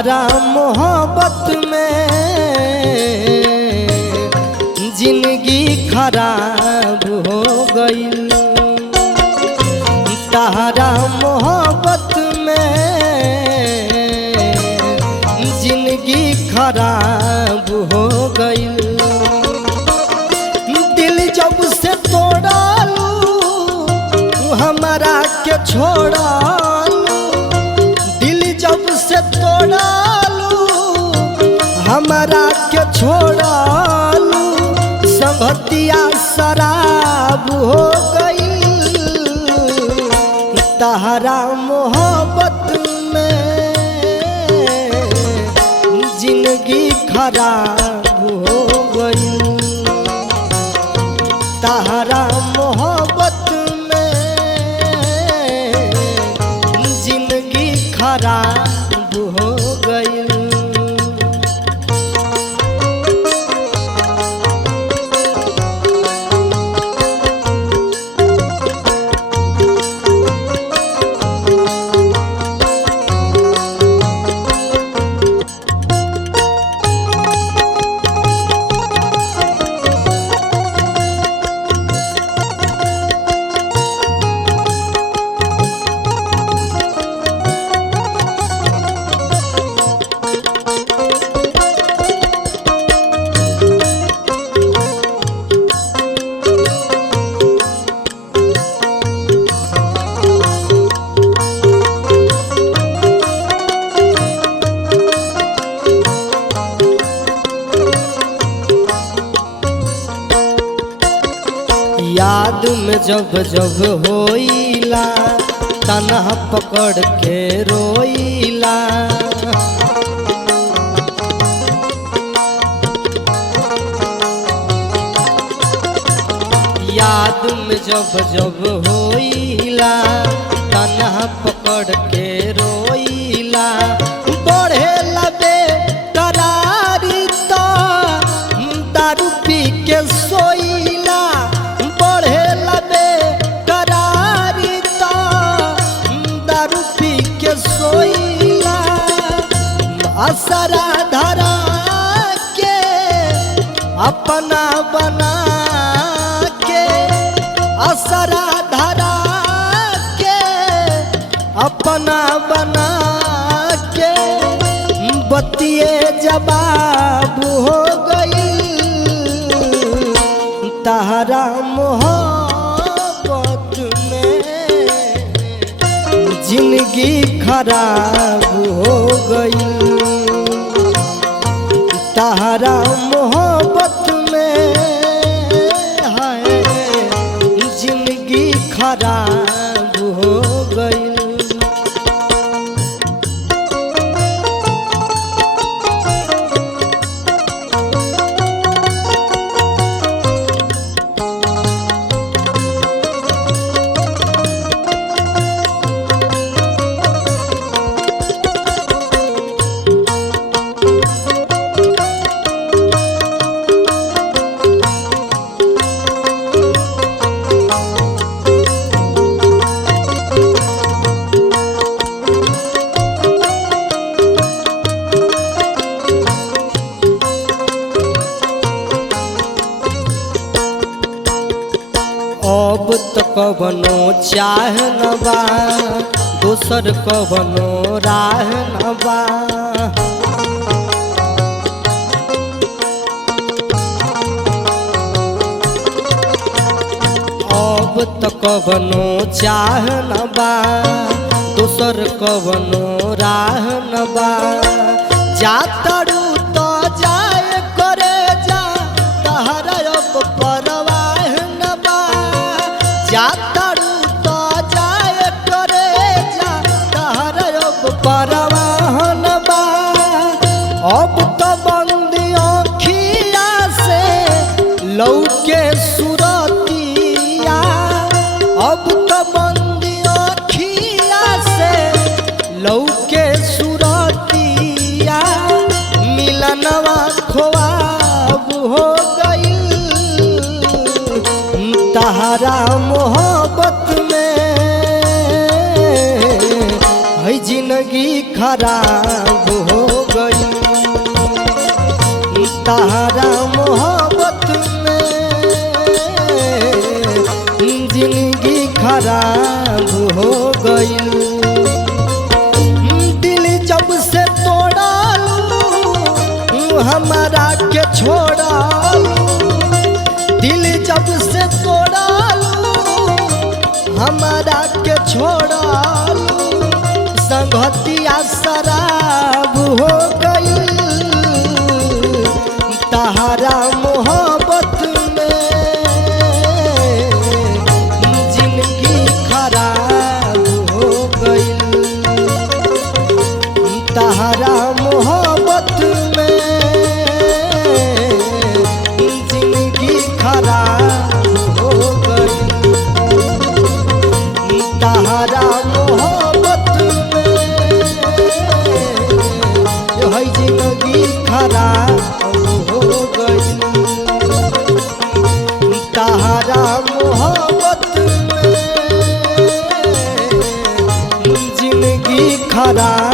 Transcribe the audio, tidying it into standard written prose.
तहरा मोहब्बत में जिंदगी खराब हो गई। तहरा मोहब्बत में जिंदगी खराब हो गई। दिल जब से तोड़ालू हमारा के छोड़ालू, दिल जब से तोड़ालू हमारा के छोड़ालू, संगतिया शराब हो गई। तहरा मोहब्बत में जिंदगी खराब हो गई। तहरा मोहब्बत में जिंदगी खराब हो गई। याद में जब जब होइला तन्हा पकड़ के रोइला। याद में जब जब होइला तन्हा पकड़ के रोइला। बढ़े लबे करारी तो दारू पी के सोइला। बढ़े लबे करारी तो दारू पी के सोइला। असरा धरा के अपना बना के, असरा धरा के अपना बना के, बतिए जवाब हो गई। तहरा मोहब्बत में जिंदगी खराब हो गई। तहरा मोहब्बत में हाय जिंदगी खराब हो गई। अब तो कवनो चाह न बा, दोसर कवनो राह न बा। अब तो कवनो चाह न बा, दोसर कवनो राह न बा। जातरू तो जाए करे जा, तहरा अब परवाह न बा। जातरू तो जाए करे जा, तहरा अब परवाह न बा। अब तो बंदी आँखिया से लौके सुरतिया। अब तो बंदी आँखिया से लौके सुरतिया। मिलनवा ख्वाब हो गई। तहरा मोहब्बत में है जिंदगी खराब हो तहरा मोहब्बत में जिंदगी खराब हो गई। दिल जब से तोड़ालू हमारा के छोड़ालू, दिल जब से तोड़ालू हमारा के छोड़ालू, संगतिया शराब हो गई। तहरा मोहब्बत में जिंदगी खराब हो गई। तहरा मोहब्बत में जिंदगी खराब हो गई। तहरा मोहब्बत में है जिंदगी खराब हो गई। तहरा मोहब्बत में जिंदगी खराब